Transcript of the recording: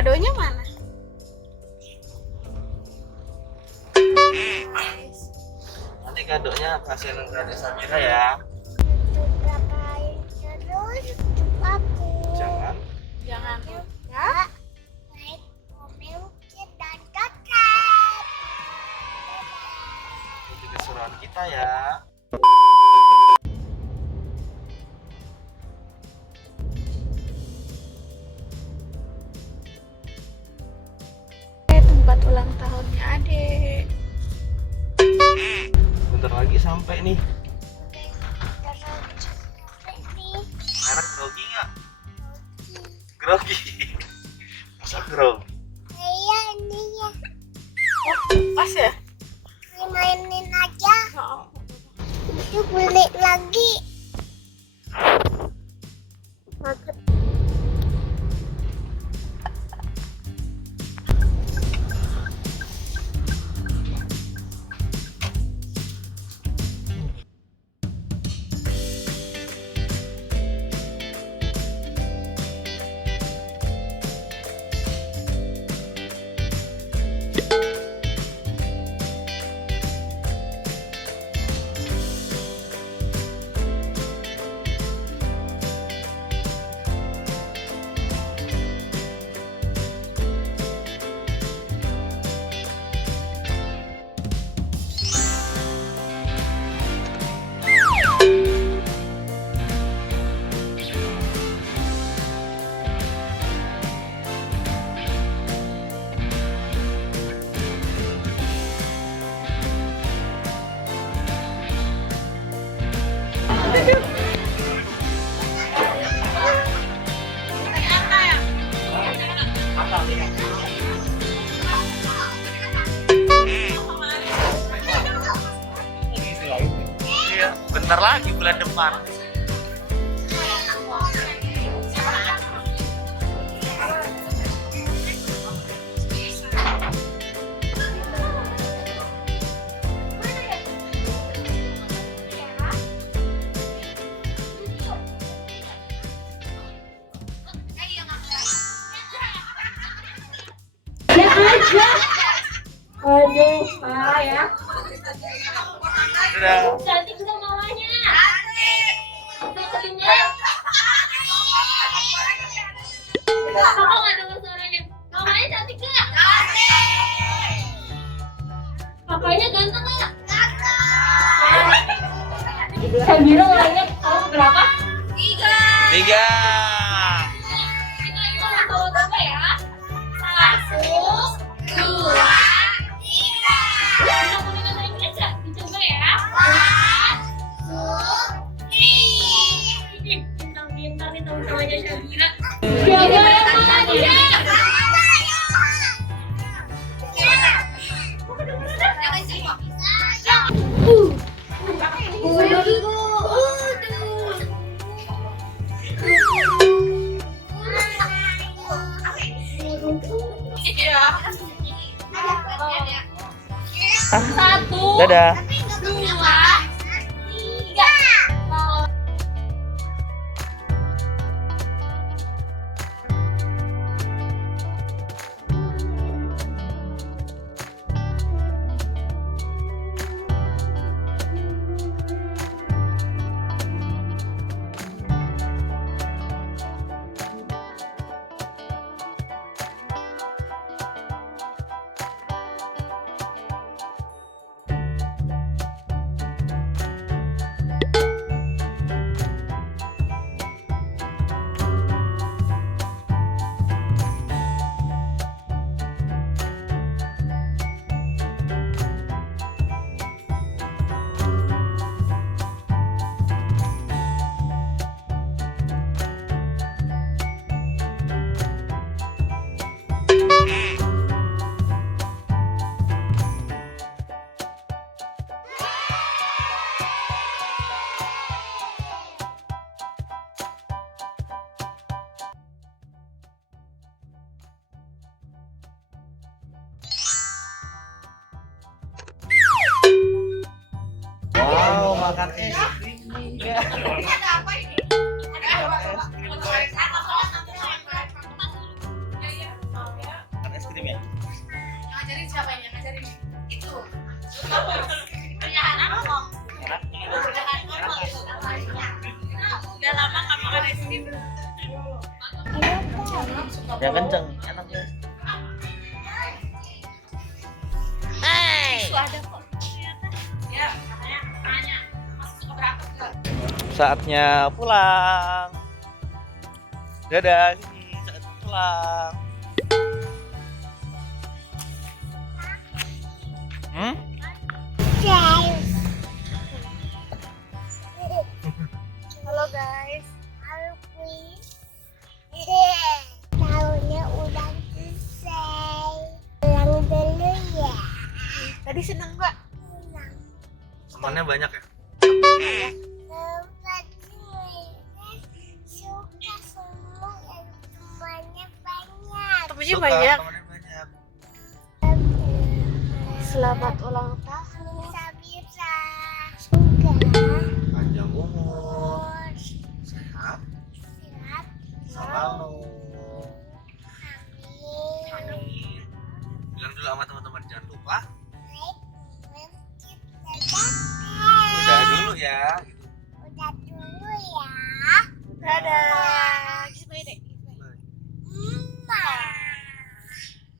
Kadonya mana? Nanti kadonya kasihin ke adik Samira ya. Terus aku Jangan. Jangan. ya naik mobil dan cocok. Ikuti keseruan kita ya. Tempat ulang tahunnya Adek. Bentar lagi sampai nih. Terus ini Merah grogi nggak? Grogi. Masa grogi? saya ini ya Pas ya? mainin aja. Oh. Itu beli lagi. Iya, bentar lagi bulan depan. Aduh, parah ya. Dadah. Cantik juga mamanya. Cantik. Ketinggian. Kakak nggak dengar suaranya. Mamanya cantik nggak? Kakaknya ganteng nggak? Samira nanya kamu berapa? 3. Kita mau coba ya. 1, 2, 3. Bisa pakai bahasa Inggris nggak? Dicoba ya. 1, 2, 3. Pintar-pintar nih teman-temannya Samira. Siapa yang mana dia? Satu, Dadah. 2, 3. Wow, makan es. tim ya? Ngajarin siapa yang ngajarin? Itu. Pernyataan apa kok? Enak. Udah lama nggak makan es krim. Yang kenceng, enak ya. Itu ada kok. Ya, katanya tanya. Masih suka berangkat nggak? Saatnya pulang. Dadah, sini saatnya pulang. Guys. Halo guys. Halo Queen. Tahunnya udah selesai. Pulang dulu ya. Tadi seneng nggak? Pulang. Temannya banyak ya? Tempat suka semua yang temannya banyak. Temennya banyak. Temannya banyak. Selamat ulang tahun. Bisa suka. Panjang umur, Terus sehat, sehat. selalu. Amin. Amin. Bilang dulu sama teman-teman jangan lupa